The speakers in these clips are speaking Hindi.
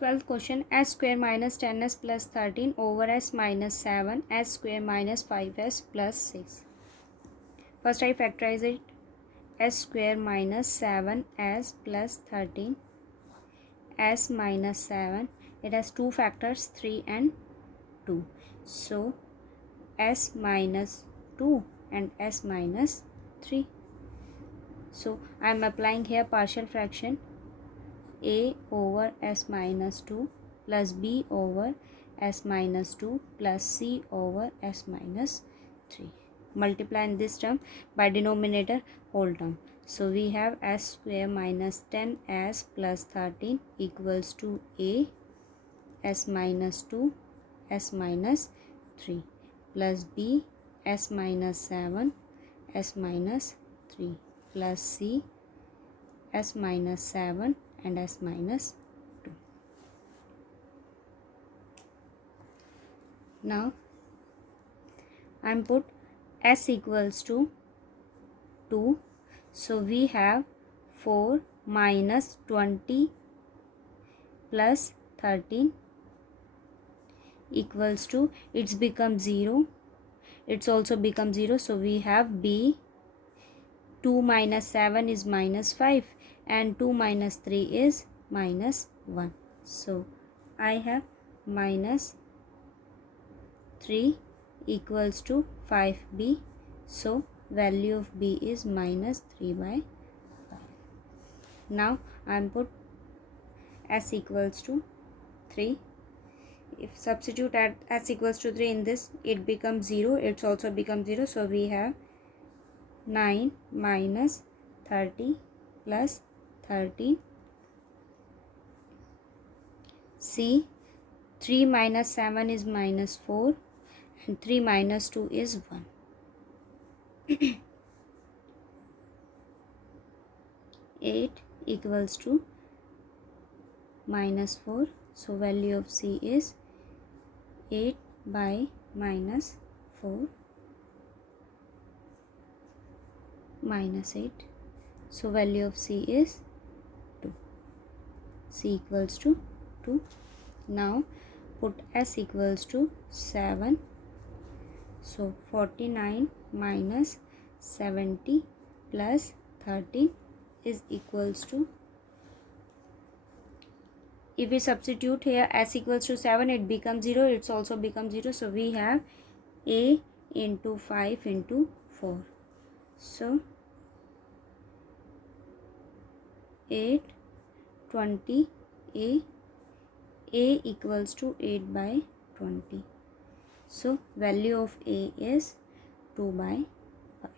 12th question, s square minus 10s plus 13 over s minus 7 s square minus 5s plus 6. First I factorize it. S square minus 7s plus 13 s minus 7, it has two factors 3 and 2, so s minus 2 and s minus 3. So I am applying here partial fraction, a over s minus 2 plus b over s minus 2 plus c over s minus 3. Multiply in this term by denominator whole term. So we have s square minus 10s plus 13 equals to a s minus 2 s minus 3 plus b s minus 7 s minus 3 plus c s minus 7 and s minus 2. Now I am put s equals to 2, so we have 4 minus 20 plus 13 equals to, it's become 0, it's also become 0, so we have b 2 minus 7 is minus 5 and 2 minus 3 is minus 1, so I have minus 3 equals to 5b, so value of b is minus 3 by 5. Now I am put s equals to 3. If substitute at s equals to 3 in this, it becomes 0, it's also becomes 0, so we have 9 minus 30 plus 13 c, 3 minus 7 is minus 4 and 3 minus 2 is 1. 8 equals to minus 4, so value of c is 8 by minus 4 minus 8, so value of c is 2, c equals to 2. Now put s equals to 7, so 49 minus 70 plus 13 is equals to, if we substitute here s equals to 7, it becomes 0, it's also becomes 0, so we have a into 5 into 4, so 8 20 a equals to 8 by 20, so value of a is 2 by 5.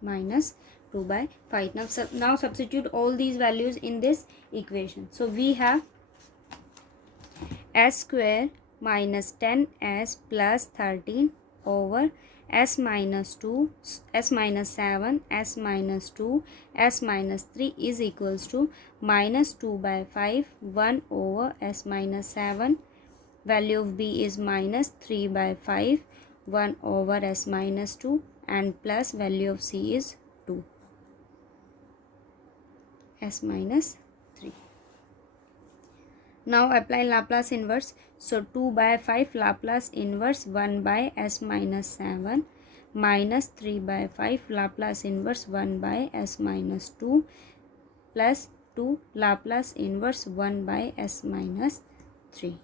Minus 2 by 5. Now substitute all these values in this equation. So we have s square minus 10s plus 13 over s minus 2, s minus 7, s minus 2, s minus 3 is equals to minus 2 by 5, 1 over s minus 7, value of b is minus 3 by 5, 1 over s minus 2 and plus value of c is 2, s minus 3. Now apply Laplace inverse. So 2 by 5 Laplace inverse 1 by s minus 7 minus 3 by 5 Laplace inverse 1 by s minus 2 plus 2 Laplace inverse 1 by s minus 3.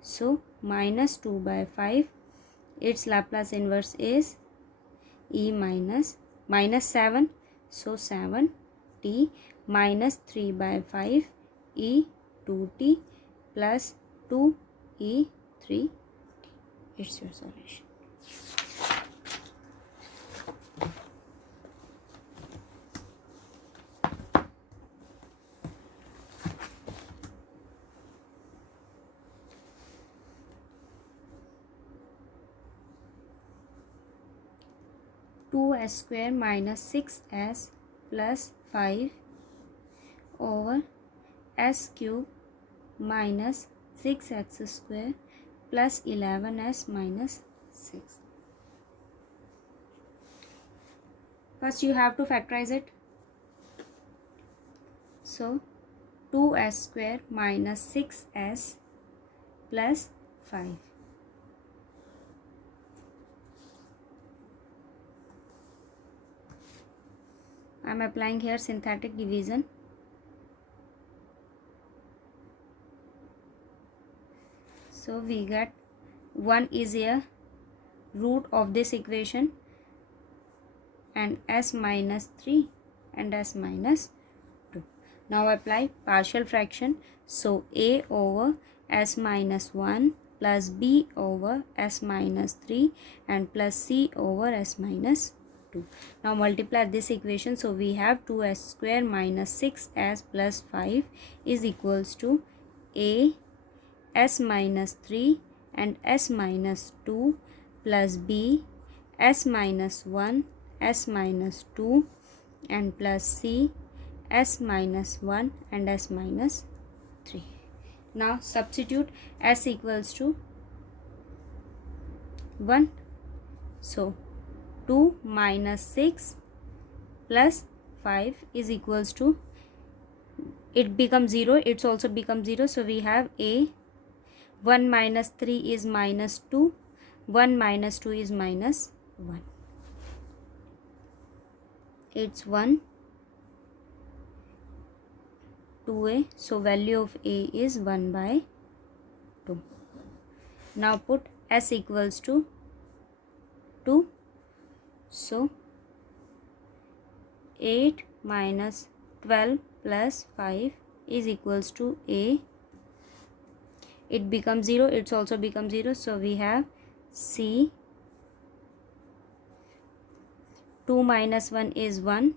So minus 2 by 5, its Laplace inverse is e minus 7, so 7t minus 3 by 5 e 2t plus 2e 3t. It's your solution. Two s square minus 6s plus 5 over s cube minus 6x square plus 11s minus 6. First you have to factorize it. So 2s square minus 6s plus 5. I am applying here synthetic division. So we get 1 is a root of this equation and s minus 3 and s minus 2. Now apply partial fraction. So a over s minus 1 plus b over s minus 3 and plus c over s minus 2. Now multiply this equation. So we have 2s square minus 6s plus 5 is equals to a s minus 3 and s minus 2 plus b s minus 1 s minus 2 and plus c s minus 1 and s minus 3. Now substitute s equals to 1. So 2 minus 6 plus 5 is equals to, it becomes 0, it's also becomes 0. So we have a 1 minus 3 is minus 2, 1 minus 2 is minus 1. It's 1, 2a. So value of a is 1 by 2. Now put s equals to 2. So 8 minus 12 plus 5 is equals to a. It becomes 0, it's also becomes 0. So we have c. 2 minus 1 is 1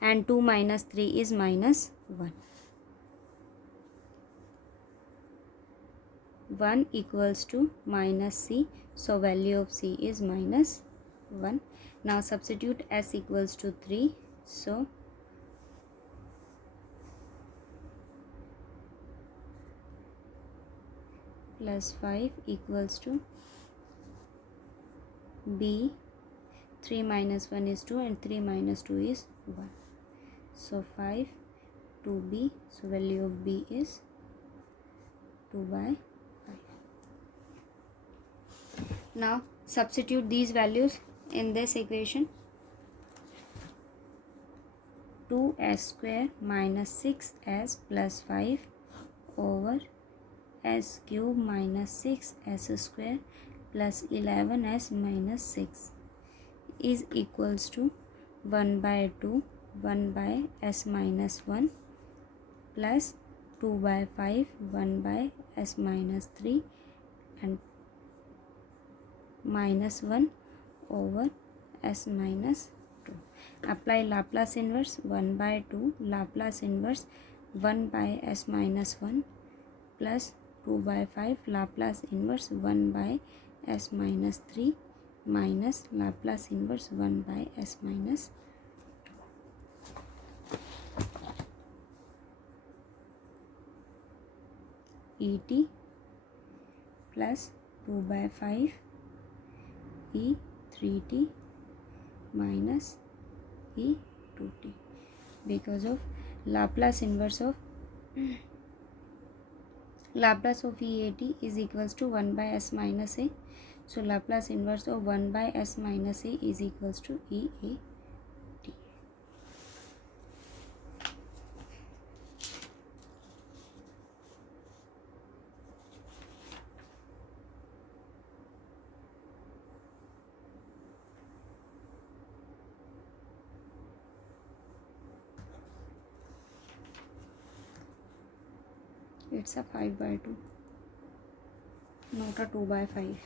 and 2 minus 3 is minus 1. 1 equals to minus c. So value of c is minus 1. Now substitute s equals to 3. So plus 5 equals to b. 3 minus 1 is 2 and 3 minus 2 is 1. So 5 2b. So value of b is 2 by 5. Now substitute these values in this equation. 2s square minus 6s plus 5 over s cube minus 6s square plus 11s minus 6 is equals to 1 by 2, 1 by s minus 1 plus 2 by 5, 1 by s minus 3 and minus 1 over s minus 2. Apply Laplace inverse. 1 by 2 Laplace inverse 1 by s minus 1 plus 2 by 5 Laplace inverse 1 by s minus 3 minus Laplace inverse 1 by s minus 2. Et plus 2 by 5 e 3t minus e 2t because of Laplace inverse of EAT is equals to 1 by s minus a. So Laplace inverse of 1 by s minus a is equals to EAT. It's a 5 by 2, not a 2 by 5.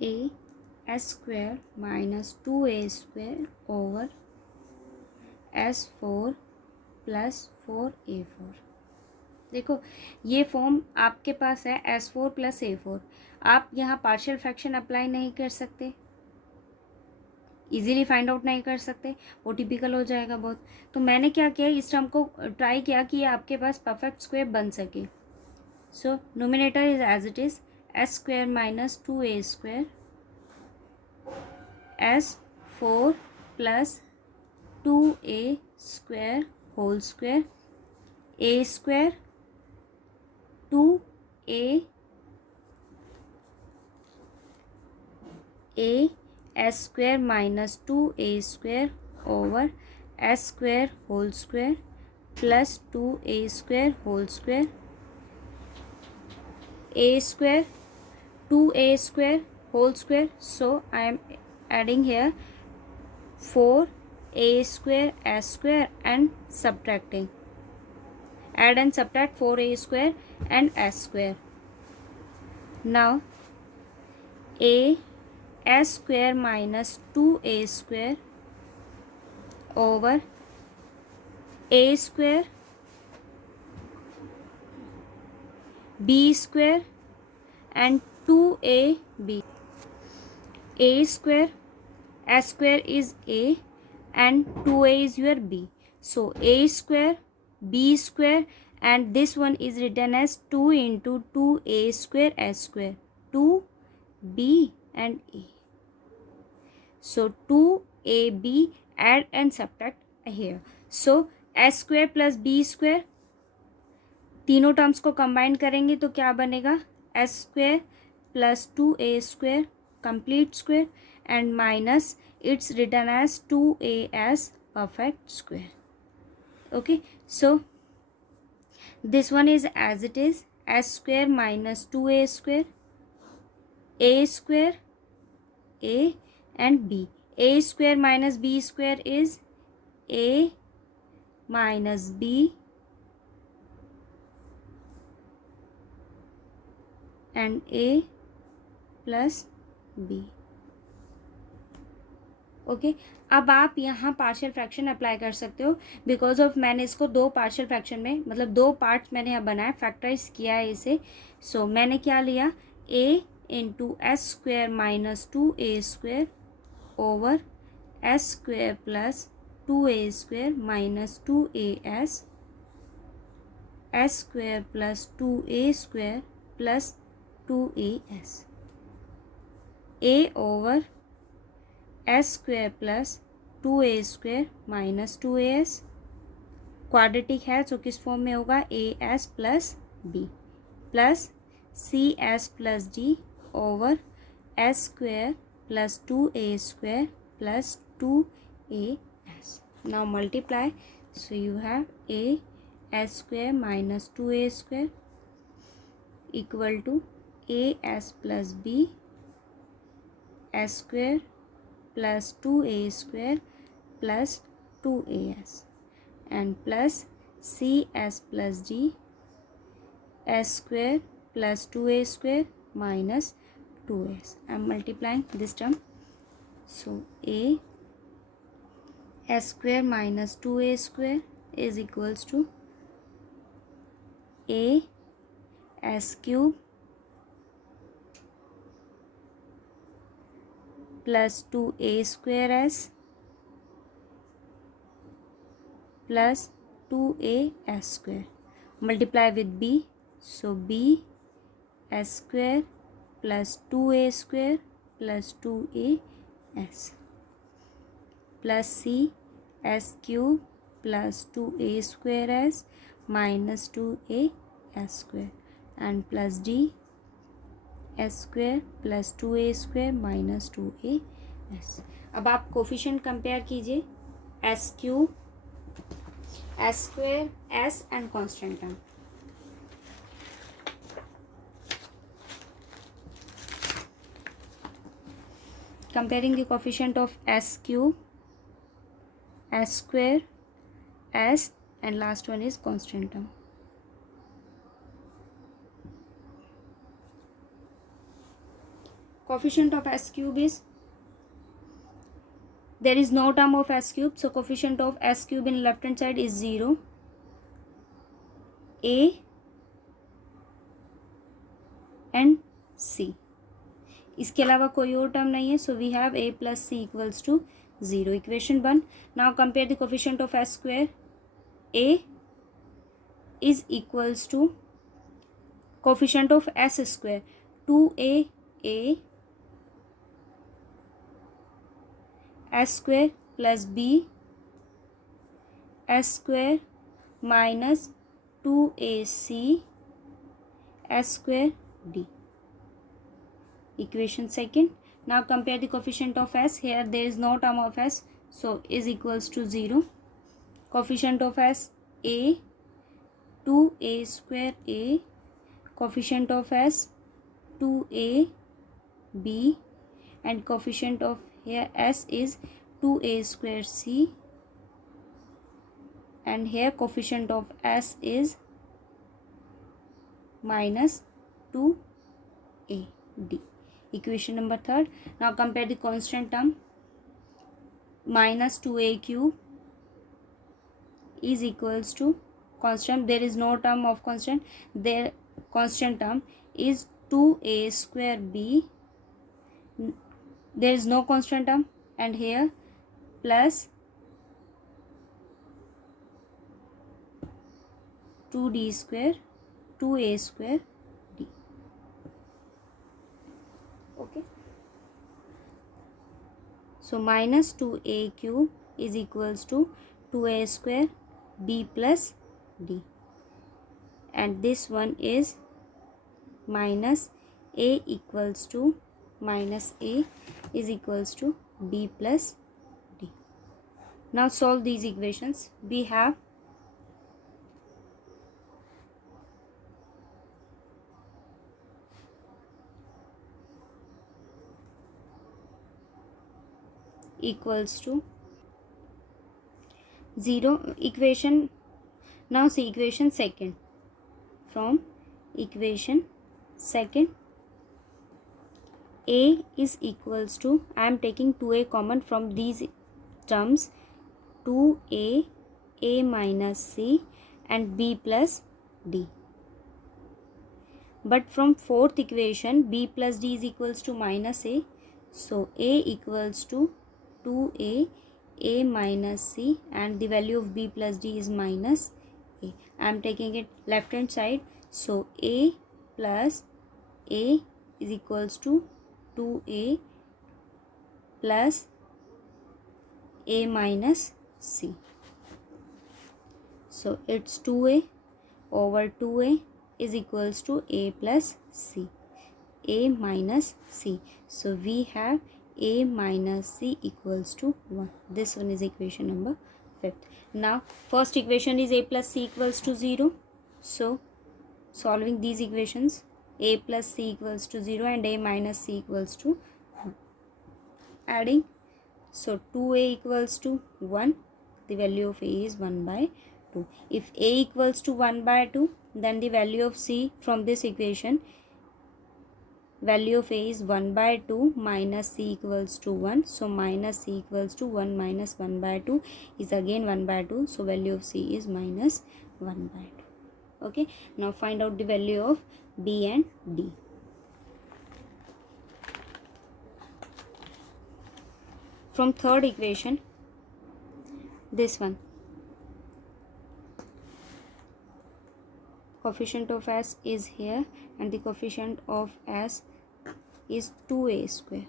A s square minus 2a square over s4 plus 4a4. देखो ये फॉर्म आपके पास है s4 प्लस a4. आप यहाँ पार्शियल फ्रैक्शन अप्लाई नहीं कर सकते इजीली फाइंड आउट नहीं कर सकते, वो टिपिकल हो जाएगा बहुत। तो मैंने क्या किया, इस टर्म को ट्राई किया कि ये आपके पास परफेक्ट स्क्वायर बन सके। So nominator is as it is s square minus 2a square s 4 plus 2a square whole square a square 2a s square minus 2a square over s square whole square plus 2a square whole square a square 2a square whole square. So I am adding here 4a square s square and subtracting. Add and subtract 4a square and s square. Now a s square minus 2a square over a square b square and 2ab. A square, s square is a and 2a is your b. So a square, b square and this one is written as 2 into 2a square s square. 2b and a. So 2ab add and subtract here. So s square plus b square, तीनों टर्म्स को कंबाइन करेंगे तो क्या बनेगा, s square plus 2a square complete square and minus it's written as 2a as perfect square. Okay, so this one is as it is s square minus 2a square a square a and b. a square minus b square is a minus b and a plus b. Okay, अब आप यहाँ पार्शियल फ्रैक्शन अप्लाई कर सकते हो बिकॉज ऑफ मैंने इसको दो पार्शियल फ्रैक्शन में मतलब दो पार्ट्स मैंने यहाँ बनाया, फैक्टराइज किया है इसे. सो मैंने क्या लिया, a into s square minus 2a square over s square plus 2a square minus 2as s square plus 2a square plus 2as a over s square plus 2a square minus 2as. Quadratic है तो किस फॉर्म में होगा, as plus b plus cs plus d over s square plus 2a square plus 2as. Now multiply, so you have a s square minus 2a square equal to as plus b s square plus 2a square plus 2as and plus cs plus d s square plus 2a square minus 2s. I am multiplying this term. So a s square minus 2a square is equals to a s cube plus 2a square s plus 2a s square multiply with b. So b s square plus 2a square plus 2a s plus c s cube plus 2a square s minus 2a s square and plus d s square plus 2a square minus 2a s. अब आप कोफिशिएंट कंपेयर कीजिए, s cube s square s and constant term. Comparing the coefficient of s cube, s square, s and last one is constant term. Coefficient of s cube is, there is no term of s cube, so coefficient of s cube in left hand side is 0. A and c. इसके अलावा कोई और टर्म नहीं है, so we have a plus c equals to 0. Equation 1. Now compare the coefficient of s square. a is equals to coefficient of s square 2a s square plus b s square minus 2ac s square d. Equation 2. Now compare the coefficient of s. Here there is no term of s, so is equals to 0. Coefficient of s a 2a square a. Coefficient of s 2a b, and coefficient of here s is 2a square c, and here coefficient of s is minus 2a d. Equation number 3. Now compare the constant term. Minus 2a cube is equals to constant. There is no term of constant. There constant term is 2a square b. There is no constant term, and here plus 2d square 2a square d. Okay, so minus 2a cube is equals to 2a square b plus d, and this one is minus a equals to minus a is equals to b plus d. Now solve these equations. We have equals to 0. Equation. Now see equation 2. From equation 2, a is equals to, I am taking 2a common from these terms, 2a a minus c and b plus d. But from fourth equation b plus d is equals to minus a, so a equals to 2a a minus c, and the value of b plus d is minus a. I am taking it left hand side, so a plus a is equals to 2a plus a minus c. So it's 2a over 2a is equals to a plus c, a minus c. So we have a minus c equals to 1. This one is equation number 5. Now first equation is a plus c equals to 0. So solving these equations, a plus c equals to 0 and a minus c equals to 1. Adding, so 2a equals to 1, the value of a is 1 by 2. If a equals to 1 by 2, then the value of c from this equation, value of a is 1 by 2 minus c equals to 1. So minus c equals to 1 minus 1 by 2 is again 1 by 2. So value of c is minus 1 by 2. Okay, now find out the value of b and d. From third equation, this one, coefficient of s is here and the coefficient of s is 2a square.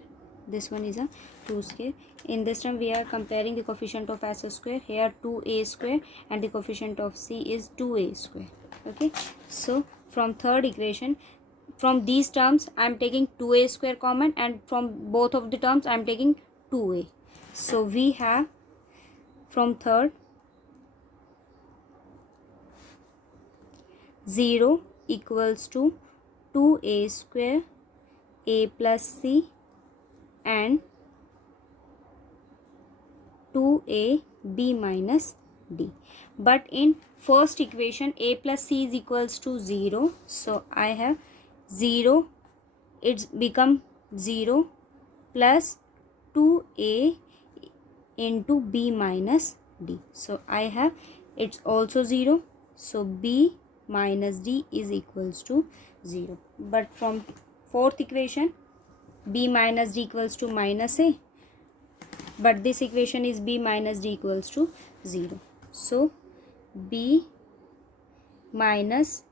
This one is a 2 square. In this term we are comparing the coefficient of s square. Here 2a square and the coefficient of c is 2a square. Okay, so from third equation, from these terms I am taking 2a square common, and from both of the terms I am taking 2a. So we have from third 0 equals to 2a square a plus c and 2a b minus d. But in first equation a plus c is equals to 0, so I have 0, it's become 0 plus 2a into b minus d. So I have, it's also 0, so b minus d is equals to 0. But from fourth equation b minus d equals to minus a, but this equation is b minus d equals to 0. So b minus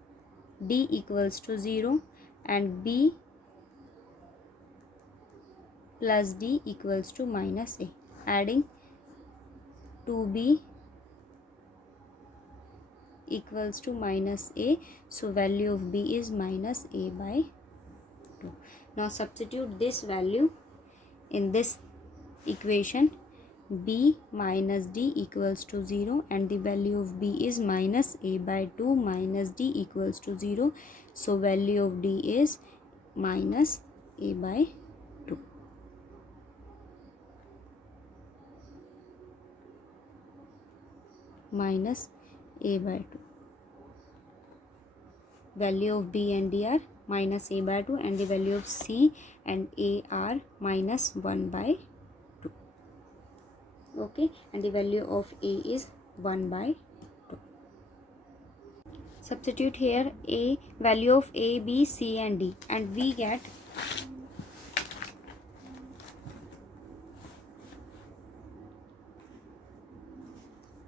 d equals to 0 and b plus d equals to minus a. Adding 2b equals to minus a, so value of b is minus a by 2. Now substitute this value in this equation. B minus d equals to 0 and the value of b is minus a by 2 minus d equals to 0, so value of d is minus a by 2. Minus a by 2. Value of b and d are minus a by 2 and the value of c and a are minus 1 by 2. Okay, and the value of a is 1 by 2. Substitute here a value of a, b, c and d, and we get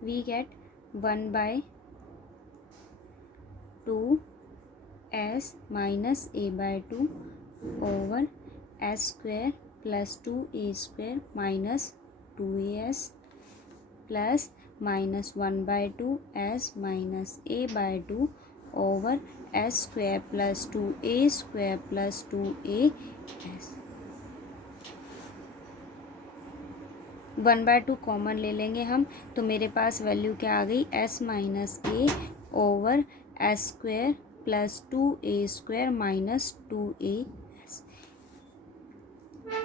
we get 1 by 2 s minus a by 2 over s square plus 2a square minus 2as plus minus 1 by 2 s minus a by 2 over s square plus 2a square plus 2a s. 1 by 2 common ले लेंगे हम, तो मेरे पास वैल्यू क्या आ गई, s minus A over s square plus 2a square minus 2a S.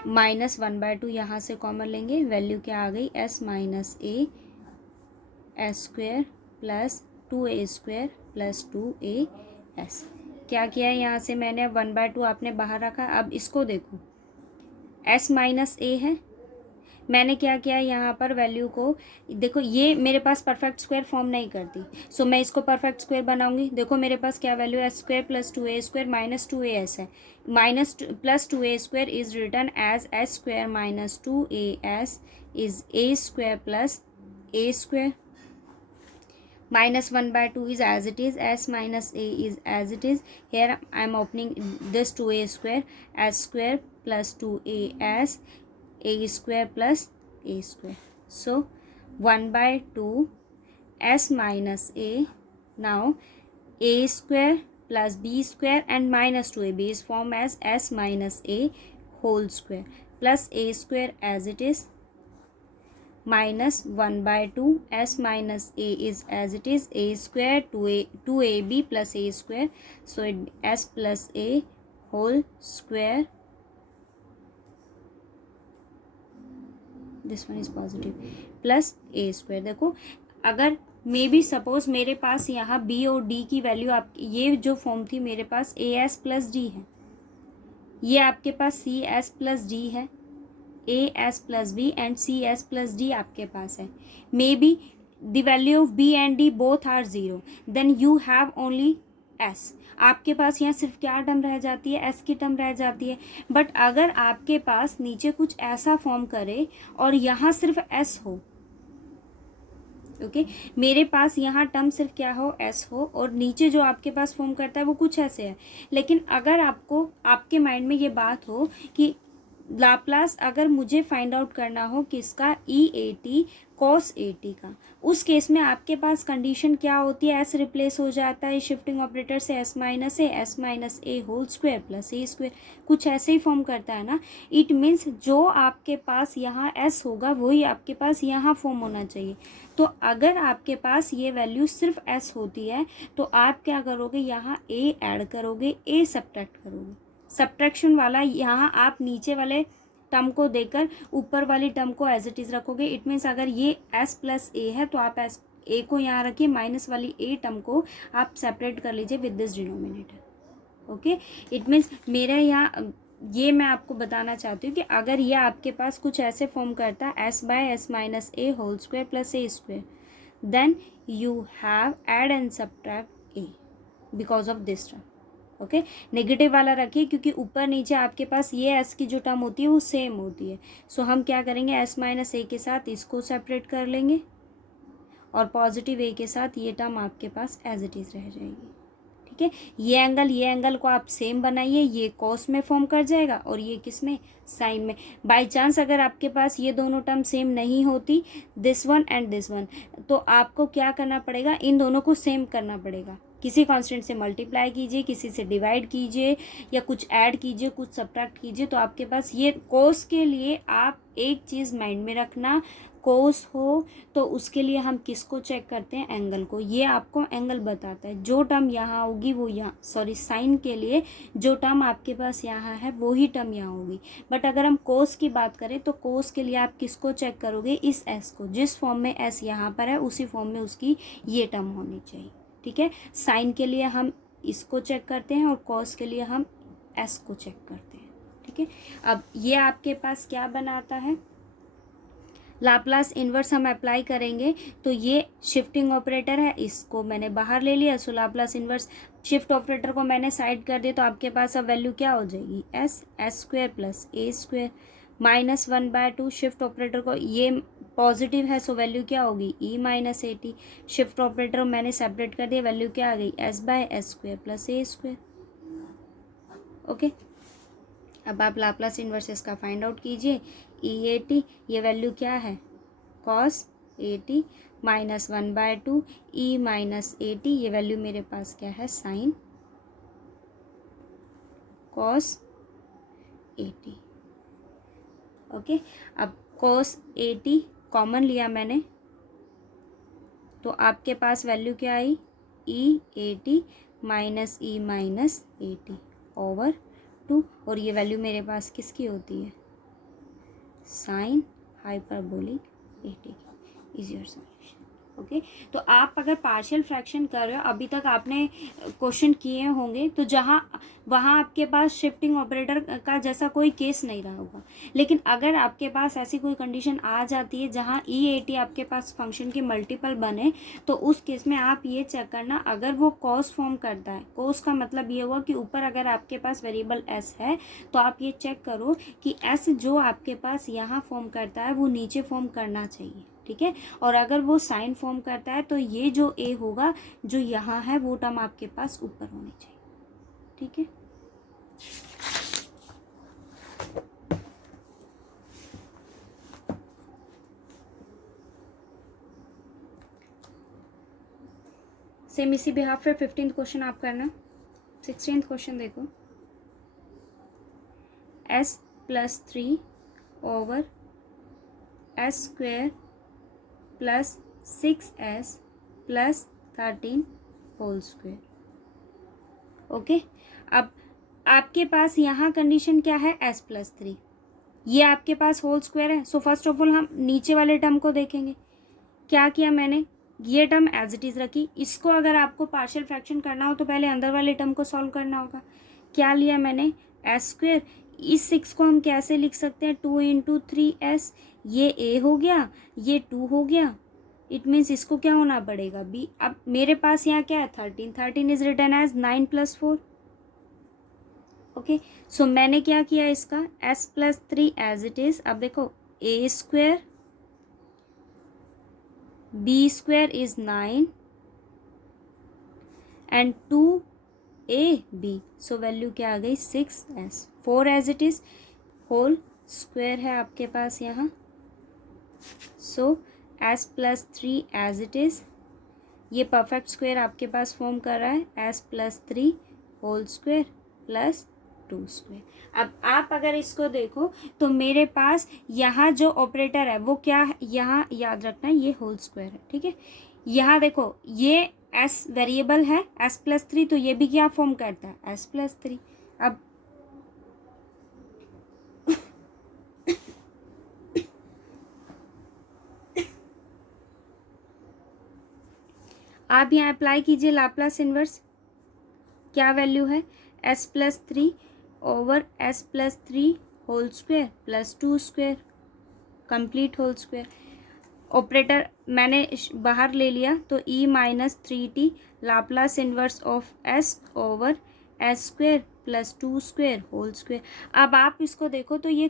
Minus 1 by 2 यहाँ से कॉमन लेंगे, वैल्यू क्या आ गई, s minus A S square plus 2a square plus 2a S. क्या किया है यहाँ से मैंने, 1 by 2 आपने बाहर रखा. अब इसको देखो, s माइनस ए है, मैंने क्या किया यहाँ पर वैल्यू को देखो, ये मेरे पास परफेक्ट स्क्वायर फॉर्म नहीं करती, सो मैं इसको परफेक्ट स्क्वायर बनाऊंगी. देखो मेरे पास क्या value, s square plus 2a square minus 2a s है. Minus plus 2a square is return as s square minus 2a s is a square plus a square. Minus 1 by 2 is as it is, s minus a is as it is. Here I am opening this 2a square, s square plus 2a s, a square plus a square. So 1 by 2 s minus a. Now a square plus b square and minus 2a, b is formed as s minus a whole square plus a square as it is, minus 1 by 2 s minus a is as it is, a square 2ab plus a square, so it s plus a whole square, this one is positive, plus a square. देखो अगर मे बी सपोज मेरे पास यहाँ b और d की वैल्यू, आप ये जो फॉर्म थी मेरे पास ए एस प्लस डी है, ये आपके पास सी एस प्लस डी है, a s plus b and c s plus d आपके पास है. Maybe the value of b and d both are 0, then you have only s. आपके पास यहाँ सिर्फ क्या टर्म रह जाती है, एस की टर्म रह जाती है. बट अगर आपके पास नीचे कुछ ऐसा फॉर्म करे और यहाँ सिर्फ एस हो, ओके मेरे पास यहाँ टर्म सिर्फ क्या हो, एस हो, और नीचे जो आपके पास फॉर्म करता है वो कुछ ऐसे है. लेकिन अगर आपको आपके माइंड में ये बात हो कि लाप्लास अगर मुझे फाइंड आउट करना हो किसका, e a t cos a t का, उस केस में आपके पास कंडीशन क्या होती है, एस रिप्लेस हो जाता है शिफ्टिंग ऑपरेटर से S minus a whole square plus a square, कुछ ऐसे ही फॉर्म करता है ना. इट मीन्स जो आपके पास यहाँ एस होगा वही आपके पास यहाँ फॉर्म होना चाहिए. तो अगर आपके पास ये वैल्यू सिर्फ एस होती है तो आप क्या करोगे, यहाँ ए ऐड करोगे, ए सब्ट्रैक्ट करोगे. सब्ट्रैक्शन वाला यहाँ आप नीचे वाले टर्म को देकर ऊपर वाली टर्म को एज इट इज़ रखोगे. इट मीन्स अगर ये s प्लस ए है तो आप एस ए को यहाँ रखिए, माइनस वाली ए टर्म को आप सेपरेट कर लीजिए with this denominator. Okay, it means मेरे यहाँ ये मैं आपको बताना चाहती हूँ कि अगर ये आपके पास कुछ ऐसे फॉर्म करता है s by s minus a whole square plus a square, then you have add and subtract a because of this term. Okay, negative वाला रखिए क्योंकि ऊपर नीचे आपके पास ये एस की जो टर्म होती है वो सेम होती है। सो हम क्या करेंगे, एस माइनस ए के साथ इसको सेपरेट कर लेंगे और पॉजिटिव ए के साथ ये टर्म आपके पास एज इट इज़ रह जाएगी। ठीक है, ये एंगल को आप सेम बनाइए, ये कॉस में फॉर्म कर जाएगा और ये किस में, साइन में। बाय चांस अगर आपके पास ये दोनों टर्म सेम नहीं होती, this one and this one, तो आपको क्या करना पड़ेगा, इन दोनों को सेम करना पड़ेगा। किसी कांस्टेंट से मल्टीप्लाई कीजिए, किसी से डिवाइड कीजिए, या कुछ ऐड कीजिए, कुछ सब्ट्रैक्ट कीजिए, तो आपके पास ये कोस के लिए आप एक चीज़ माइंड में रखना, कोस हो तो उसके लिए हम किसको चेक करते हैं, एंगल को। ये आपको एंगल बताता है, जो टर्म यहाँ होगी वो यहाँ, सॉरी साइन के लिए जो टर्म आपके पास यहाँ है वो ही टर्म यहाँ होगी। बट अगर हम कोस की बात करें तो कोस के लिए आप किसको चेक करोगे, इस एस को, जिस फॉर्म में एस यहाँ पर है उसी फॉर्म में उसकी ये टर्म होनी चाहिए। ठीक है, साइन के लिए हम इसको चेक करते हैं और कॉस के लिए हम एस को चेक करते हैं। ठीक है, अब ये आपके पास क्या बनाता है, लाप्लास इन्वर्स हम अप्लाई करेंगे तो ये शिफ्टिंग ऑपरेटर है, इसको मैंने बाहर ले लिया। सो लाप्लास इन्वर्स, शिफ्ट ऑपरेटर को मैंने साइड कर दिया, तो आपके पास अब वैल्यू क्या हो जाएगी, s square plus a square minus 1/2। Shift operator को, ये पॉजिटिव है सो वैल्यू क्या होगी, e minus a t. Shift operator मैंने सेपरेट कर दिया, वैल्यू क्या आ गई, s square plus a square. Okay, अब आप लाप्लास इन्वर्स इसका फाइंड आउट कीजिए, ई ए टी, ये वैल्यू क्या है, cos a t minus 1/2 e minus a t, ये वैल्यू मेरे पास क्या है, sine cos a t. Okay, अब कॉस ए टी कॉमन लिया मैंने, तो आपके पास वैल्यू क्या आई, e a t minus e minus a t over 2, और ये वैल्यू मेरे पास किसकी होती है, sine hyperbolic a t is your solution. Okay, तो आप अगर पार्शियल फ्रैक्शन कर रहे हो, अभी तक आपने क्वेश्चन किए होंगे, तो जहाँ वहाँ आपके पास शिफ्टिंग ऑपरेटर का जैसा कोई केस नहीं रहा होगा। लेकिन अगर आपके पास ऐसी कोई कंडीशन आ जाती है जहाँ ई ए टी आपके पास फंक्शन की मल्टीपल बने, तो उस केस में आप ये चेक करना, अगर वो कॉस फॉर्म करता है, कॉस का मतलब ये हुआ कि ऊपर अगर आपके पास वेरिएबल एस है, तो आप ये चेक करो कि एस जो आपके पास यहाँ फॉर्म करता है वो नीचे फॉर्म करना चाहिए। ठीक है, और अगर वो साइन फॉर्म करता है तो ये जो ए होगा जो यहाँ है वो टर्म आपके पास ऊपर होनी चाहिए। ठीक है, सेम इसी बिहाफ पे 15th क्वेश्चन आप करना। 16th क्वेश्चन देखो, s plus 3 over s square plus 6s plus 13 whole square. Okay, अब आपके पास यहाँ कंडीशन क्या है, s प्लस 3, ये आपके पास होल स्क्वायर है। सो फर्स्ट ऑफ ऑल हम नीचे वाले टर्म को देखेंगे। क्या किया मैंने, ये टर्म एज इट इज़ रखी। इसको अगर आपको पार्शियल फ्रैक्शन करना हो तो पहले अंदर वाले टर्म को सॉल्व करना होगा। क्या लिया मैंने, एस स्क्वायर। इस 6 को हम कैसे लिख सकते हैं, 2 × 3s, ये a हो गया, ये 2 हो गया। इट मीन्स इसको क्या होना पड़ेगा, b। अब मेरे पास यहाँ क्या है, 13 is written as 9 + 4। Okay, so मैंने क्या किया, इसका s plus 3 as it is. अब देखो, a square b square is 9 and 2ab, so value क्या आ गई, 6s। 4 as it is, whole square है आपके पास यहाँ। So s plus 3 as it is, ये परफेक्ट स्क्वायर आपके पास फॉर्म कर रहा है, s plus 3 whole square plus 2 square. अब आप अगर इसको देखो तो मेरे पास यहाँ जो ऑपरेटर है वो क्या है, यहाँ याद रखना ये होल स्क्वायर है। ठीक है, यहाँ देखो ये s वेरिएबल है, s प्लस 3, तो ये भी क्या फॉर्म करता है, s प्लस 3। अब आप यहाँ अप्लाई कीजिए लाप्लास इन्वर्स। क्या वैल्यू है, s plus 3 over s plus 3 whole square plus 2 square, complete whole square. Operator मैंने बाहर ले लिया, तो e minus 3t Laplace inverse of s over s square plus 2 square whole square. अब आप इसको देखो तो ये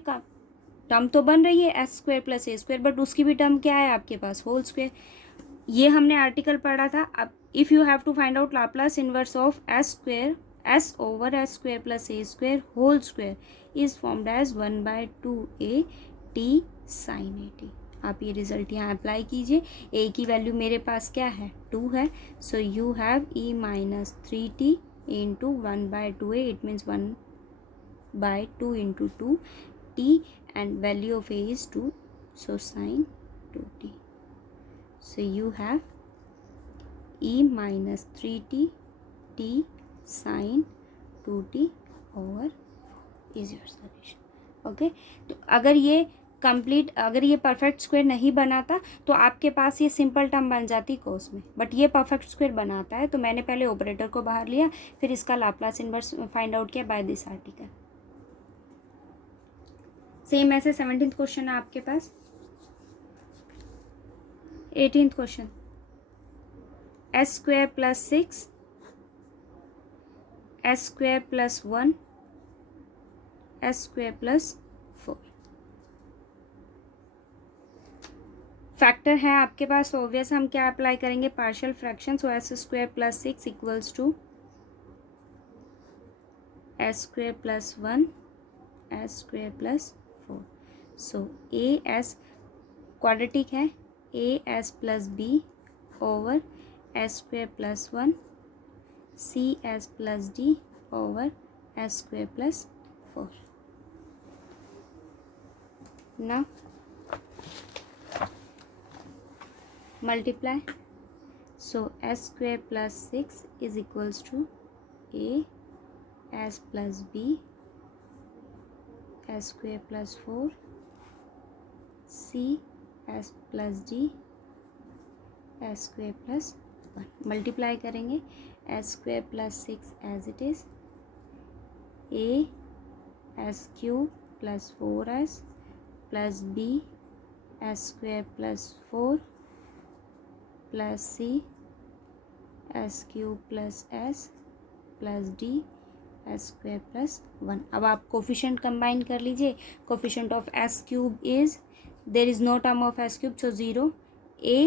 टर्म तो बन रही है S square plus a square, but उसकी भी टर्म क्या है आपके पास, होल स्क्वेयर। ये हमने आर्टिकल पढ़ा था। अब if you have to find out Laplace inverse of s square, s over s square plus a square whole square is formed as 1/2a t sine a t. आप ये रिजल्ट यहाँ अप्लाई कीजिए। ए की वैल्यू मेरे पास क्या है, 2 है, सो you have e minus 3t into 1/2a, it means 1/2 into 2t, and value of a is 2, so sin 2t. So you have e minus 3t t sin 2t over 4 is your solution. Okay, तो अगर ये कंप्लीट, अगर ये परफेक्ट स्क्वायर नहीं बनाता तो आपके पास ये सिंपल टर्म बन जाती कोस में, बट ये परफेक्ट स्क्वायर बनाता है, तो मैंने पहले ऑपरेटर को बाहर लिया, फिर इसका लाप्लास इनवर्स फाइंड आउट किया बाय दिस आर्टिकल। सेम ऐसे 17th क्वेश्चन है आपके पास। 18th question, s square plus 6 s square plus 1 s square plus 4 factor है आपके पास। ऑब्वियस हम क्या अप्लाई करेंगे, partial fraction. So s square plus 6 equals to s square plus 1 s square plus 4। So a s quadratic है, a s plus b over s square plus 1 c s plus d over s square plus 4। now multiply, so s square plus 6 is equals to a s plus b s square plus 4 c s plus d s square plus 1। Multiply करेंगे, s square plus 6 as it is, a s cube plus 4s plus b s square plus 4 plus c s cube plus s plus d s square plus 1। अब आप कोफिशिएंट कंबाइन कर लीजिए। Coefficient of s cube is, there is no term of s cube, so 0, a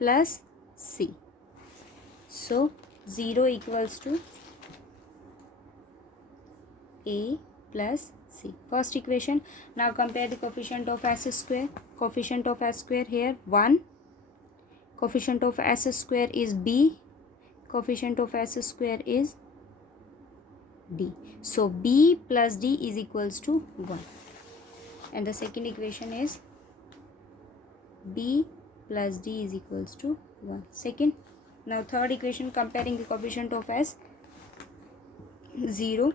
plus c, so 0 equals to a plus c, first equation। now compare the coefficient of s square, coefficient of s square here 1, coefficient of s square is b, coefficient of s square is d, so b plus d is equals to 1, and the second equation is b plus d is equals to 1, second। now third equation, comparing the coefficient of s, 0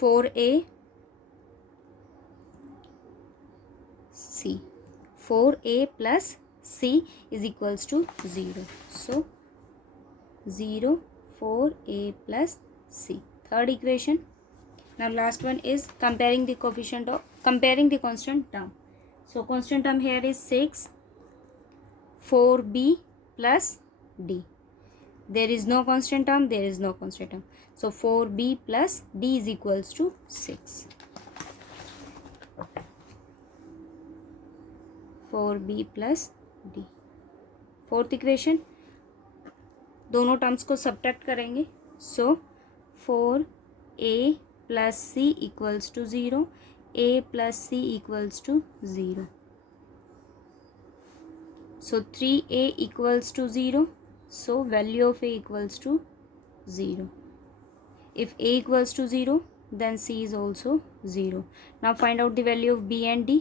4a c, 4a plus c is equals to 0, so 0 4a plus c, third equation। now last one is comparing the coefficient of, comparing the constant term, so constant term here is 6 4b plus d, there is no constant term, there is no constant term, so 4b plus d is equals to 6, 4b plus d, fourth equation, दोनों टर्म्स को सब्ट्रैक्ट करेंगे, so 4a plus c equals to 0, a plus c equals to 0, so 3a equals to 0, so value of a equals to 0, if a equals to 0 then c is also 0। now find out the value of b and d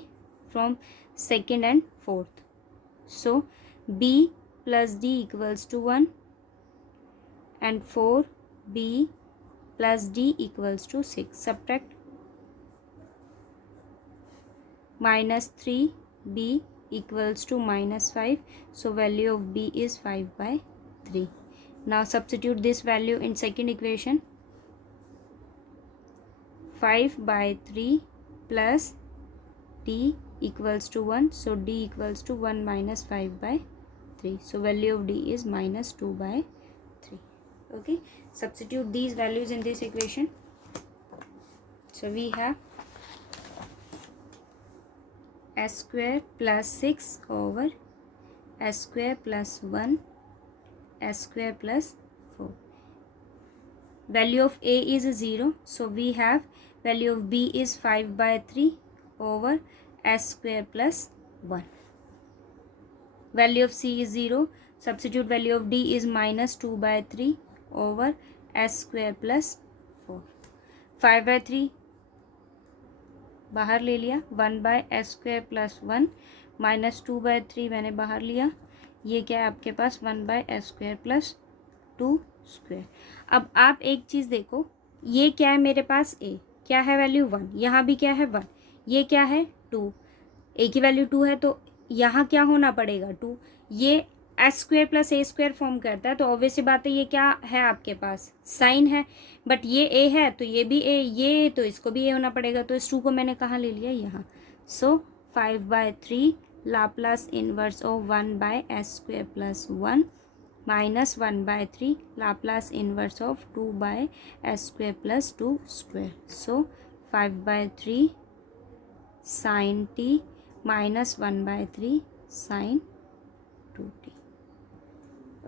from second and fourth, so b plus d equals to 1 and 4b plus d equals to 6, subtract, minus 3b equals to minus 5, so value of b is 5/3। now substitute this value in second equation, 5/3 plus d equals to 1, so d equals to 1 minus 5/3, so value of d is minus 2/3। Okay, substitute these values in this equation. So we have s square plus 6 over s square plus 1 s square plus 4. Value of a is 0, so we have value of b is 5 by 3 over s square plus 1. Value of c is 0, substitute value of d is minus 2 by 3 over s square plus 4. 5 by 3 बाहर ले लिया, 1 by s square plus 1 minus 2 by 3 मैंने बाहर लिया, ये क्या है आपके पास 1 by s square plus 2 square. अब आप एक चीज़ देखो, ये क्या है मेरे पास a, क्या है वैल्यू 1, यहाँ भी क्या है 1, ये क्या है 2, a की वैल्यू 2 है तो यहाँ क्या होना पड़ेगा 2. ये S square plus a square form करता है तो ऑब्वियसली बात है ये क्या है आपके पास साइन है, बट ये ए है तो ये भी ए, ये तो इसको भी ए होना पड़ेगा. तो इस 2 को मैंने कहाँ ले लिया यहाँ. So 5 by 3 Laplace inverse of 1 by s square plus 1 minus 1 by 3 Laplace inverse of 2 by s square plus 2 square. So 5 by 3 sine t minus 1 by 3 sine 2t.